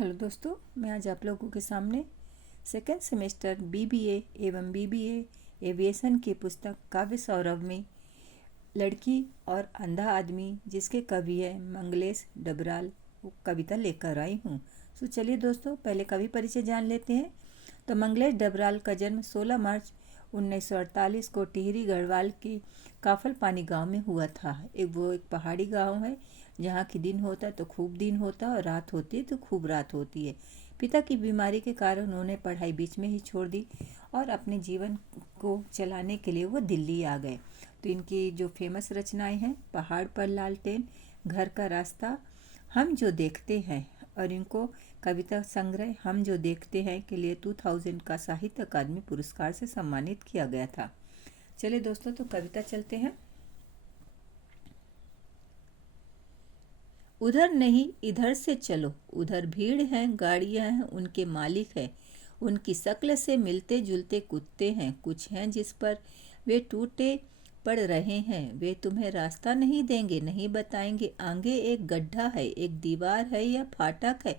Hello दोस्तों, मैं आज आप लोगों के सामने सेकेंड सेमेस्टर बीबीए एवं बीबीए एविएशन की पुस्तक काव्य सौरभ में लड़की और अंधा आदमी जिसके कवि है मंगलेश डबराल वो कविता लेकर आई हूँ। तो चलिए दोस्तों, पहले कवि परिचय जान लेते हैं। तो मंगलेश डबराल का जन्म 16 मार्च 1948 को टिहरी गढ़वाल के काफल पानी गांव में हुआ था। एक पहाड़ी गांव है जहाँ की दिन होता है तो खूब दिन होता है और रात होती है तो खूब रात होती है। पिता की बीमारी के कारण उन्होंने पढ़ाई बीच में ही छोड़ दी और अपने जीवन को चलाने के लिए वो दिल्ली आ गए। तो इनकी जो फेमस रचनाएं हैं पहाड़ पर लालटेन, घर का रास्ता, हम जो देखते हैं, और इनको कविता संग्रह हम जो देखते हैं के लिए 2000 का साहित्य अकादमी पुरस्कार से सम्मानित किया गया था। चलिए दोस्तों, तो कविता चलते हैं। उधर नहीं इधर से चलो, उधर भीड़ है, गाड़ियां हैं, उनके मालिक हैं, उनकी शक्ल से मिलते जुलते कुत्ते हैं, कुछ हैं जिस पर वे टूटे पड़ रहे हैं। वे तुम्हें रास्ता नहीं देंगे, नहीं बताएंगे आगे एक गड्ढा है, एक दीवार है या फाटक है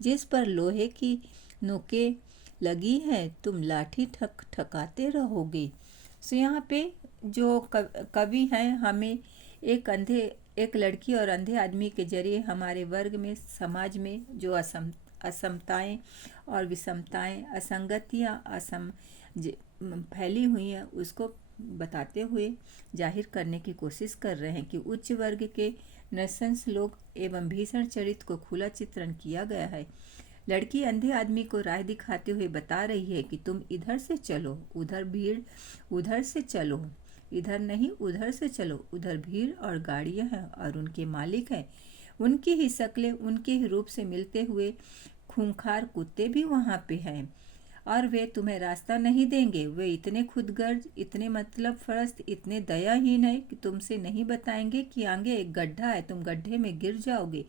जिस पर लोहे की नोकें लगी हैं, तुम लाठी ठक ठकाते रहोगे। सो यहाँ पे जो कवि हैं हमें एक लड़की और अंधे आदमी के जरिए हमारे वर्ग में, समाज में जो असमताएं और विषमताएं, असंगतियां फैली हुई हैं उसको बताते हुए जाहिर करने की कोशिश कर रहे हैं कि उच्च वर्ग के नृशंस लोग एवं भीषण चरित्र को खुला चित्रण किया गया है। लड़की अंधे आदमी को राह दिखाते हुए बता रही है कि तुम इधर से चलो, उधर भीड़, उधर से चलो, इधर नहीं उधर से चलो, उधर भीड़ और गाड़ियां हैं और उनके मालिक हैं, उनकी ही शक्लें, उनके ही रूप से मिलते हुए खूंखार कुत्ते भी वहाँ पे हैं और वे तुम्हें रास्ता नहीं देंगे। वे इतने खुदगर्ज, इतने मतलब फरस्त, इतने दयाहीन है कि तुमसे नहीं बताएंगे कि आगे एक गड्ढा है, तुम गड्ढे में गिर जाओगे,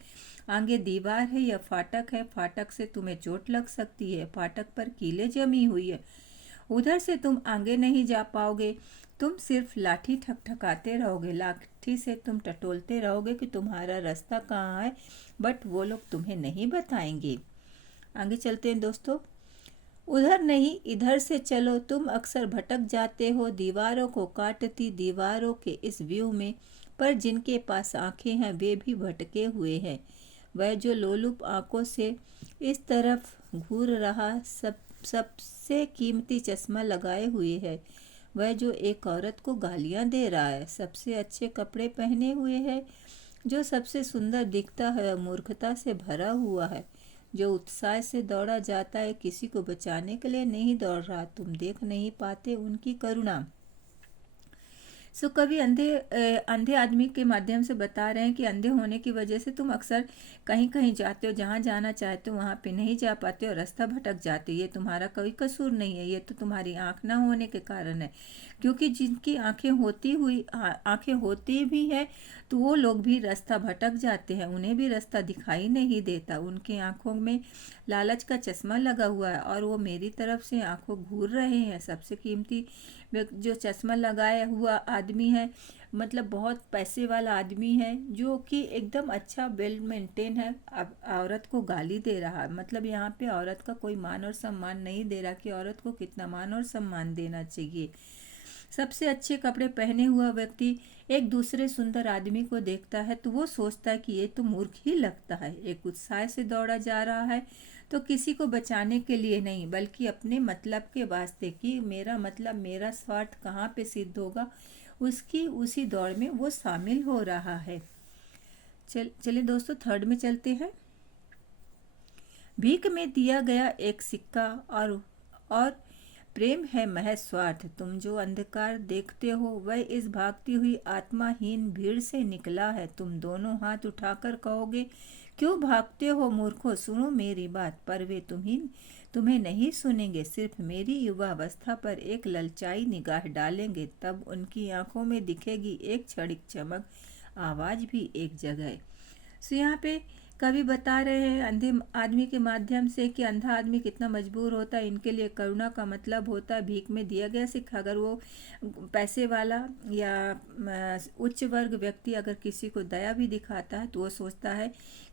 आगे दीवार है या फाटक है, फाटक से तुम्हें चोट लग सकती है, फाटक पर कीलें जमी हुई है, उधर से तुम आगे नहीं जा पाओगे, तुम सिर्फ लाठी ठकठकाते रहोगे, लाठी से तुम टटोलते रहोगे कि तुम्हारा रास्ता कहाँ है, बट वो लोग तुम्हें नहीं बताएंगे। आगे चलते हैं दोस्तों। उधर नहीं इधर से चलो, तुम अक्सर भटक जाते हो दीवारों को काटती दीवारों के इस व्यू में, पर जिनके पास आंखें हैं वे भी भटके हुए हैं। वह जो लोलुप आंखों से इस तरफ घूर रहा, सबसे कीमती चश्मा लगाए हुए है, वह जो एक औरत को गालियां दे रहा है, सबसे अच्छे कपड़े पहने हुए है, जो सबसे सुंदर दिखता है, मूर्खता से भरा हुआ है, जो उत्साह से दौड़ा जाता है, किसी को बचाने के लिए नहीं दौड़ रहा, तुम देख नहीं पाते उनकी करुणा। सो कवि अंधे आदमी के माध्यम से बता रहे हैं कि अंधे होने की वजह से तुम अक्सर कहीं कहीं जाते हो, जहाँ जाना चाहते हो वहाँ पे नहीं जा पाते और रास्ता भटक जाते हो। ये तुम्हारा कोई कसूर नहीं है, ये तो तुम्हारी आँख ना होने के कारण है, क्योंकि जिनकी आँखें होती भी है तो वो लोग भी रास्ता भटक जाते हैं, उन्हें भी रास्ता दिखाई नहीं देता, उनकी आँखों में लालच का चश्मा लगा हुआ है और वो मेरी तरफ से आँखों घूर रहे हैं। सबसे कीमती जो चश्मा लगाया हुआ आदमी है, मतलब बहुत पैसे वाला आदमी है, जो कि एकदम अच्छा वेल मेंटेन है, अब औरत को गाली दे रहा है। मतलब यहाँ पे औरत का कोई मान और सम्मान नहीं दे रहा कि औरत को कितना मान और सम्मान देना चाहिए। सबसे अच्छे कपड़े पहने हुआ व्यक्ति एक दूसरे सुंदर आदमी को देखता है तो वो सोचता है कि ये तो मूर्ख ही लगता है, एक उत्साह से दौड़ा जा रहा है तो किसी को बचाने के लिए नहीं बल्कि अपने मतलब के वास्ते, कि मेरा मतलब, मेरा स्वार्थ कहाँ पे सिद्ध होगा, उसकी उसी दौड़ में वो शामिल हो रहा है। चलिए दोस्तों, थर्ड में चलते हैं। भीख में दिया गया एक सिक्का और प्रेम है महज स्वार्थ, तुम जो अंधकार देखते हो वह इस भागती हुई आत्माहीन भीड़ से निकला है। तुम दोनों हाथ उठाकर कहोगे, क्यों भागते हो मूर्खों, सुनो मेरी बात, पर वे तुम्हें नहीं सुनेंगे, सिर्फ मेरी युवावस्था पर एक ललचाई निगाह डालेंगे, तब उनकी आंखों में दिखेगी एक क्षणिक चमक, आवाज भी एक जगह। सो यहाँ पे कवि बता रहे हैं अंधे आदमी के माध्यम से कि अंधा आदमी कितना मजबूर होता है। इनके लिए करुणा का मतलब होता है भीख में दिया गया सिक्का। अगर वो पैसे वाला या उच्च वर्ग व्यक्ति अगर किसी को दया भी दिखाता है तो वो सोचता है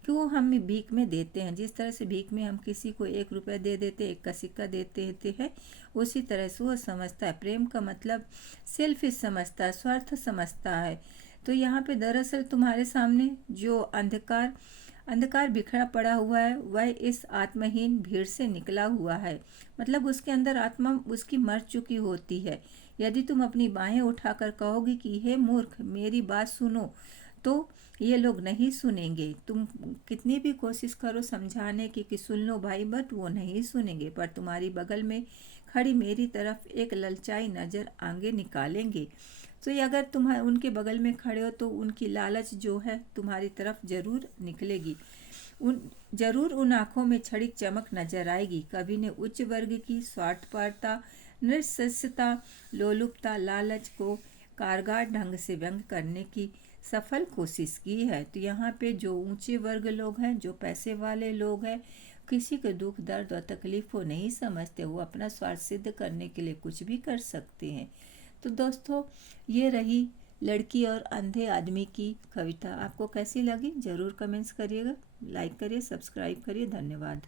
कि वो हमें भीख में देते हैं। जिस तरह से भीख में हम किसी को 1 रुपया दे देते, 1 का सिक्का देते हैं, उसी तरह से वो समझता है। प्रेम का मतलब सेल्फिश समझता है, स्वार्थ समझता है। तो यहाँ पे दरअसल तुम्हारे सामने जो अंधकार बिखरा पड़ा हुआ है वह इस आत्महीन भीड़ से निकला हुआ है। मतलब उसके अंदर आत्मा उसकी मर चुकी होती है। यदि तुम अपनी बाहें उठाकर कहोगे कि हे मूर्ख मेरी बात सुनो, तो ये लोग नहीं सुनेंगे। तुम कितनी भी कोशिश करो समझाने की कि सुन लो भाई, बट वो नहीं सुनेंगे। पर तुम्हारी बगल में खड़ी मेरी तरफ एक ललचाई नज़र आगे निकालेंगे। तो ये अगर तुम उनके बगल में खड़े हो तो उनकी लालच जो है तुम्हारी तरफ जरूर निकलेगी। जरूर उन आँखों में क्षणिक चमक नजर आएगी। कवि ने उच्च वर्ग की स्वार्थपरता, नृशंसता, लोलुपता, लालच को कारगर ढंग से व्यंग करने की सफल कोशिश की है। तो यहाँ पे जो ऊंचे वर्ग लोग हैं, जो पैसे वाले लोग हैं, किसी के दुख दर्द और तकलीफ को नहीं समझते। वो अपना स्वार्थ सिद्ध करने के लिए कुछ भी कर सकते हैं। तो दोस्तों, ये रही लड़की और अंधे आदमी की कविता। आपको कैसी लगी ज़रूर कमेंट्स करिएगा, लाइक करिए, सब्सक्राइब करिए। धन्यवाद।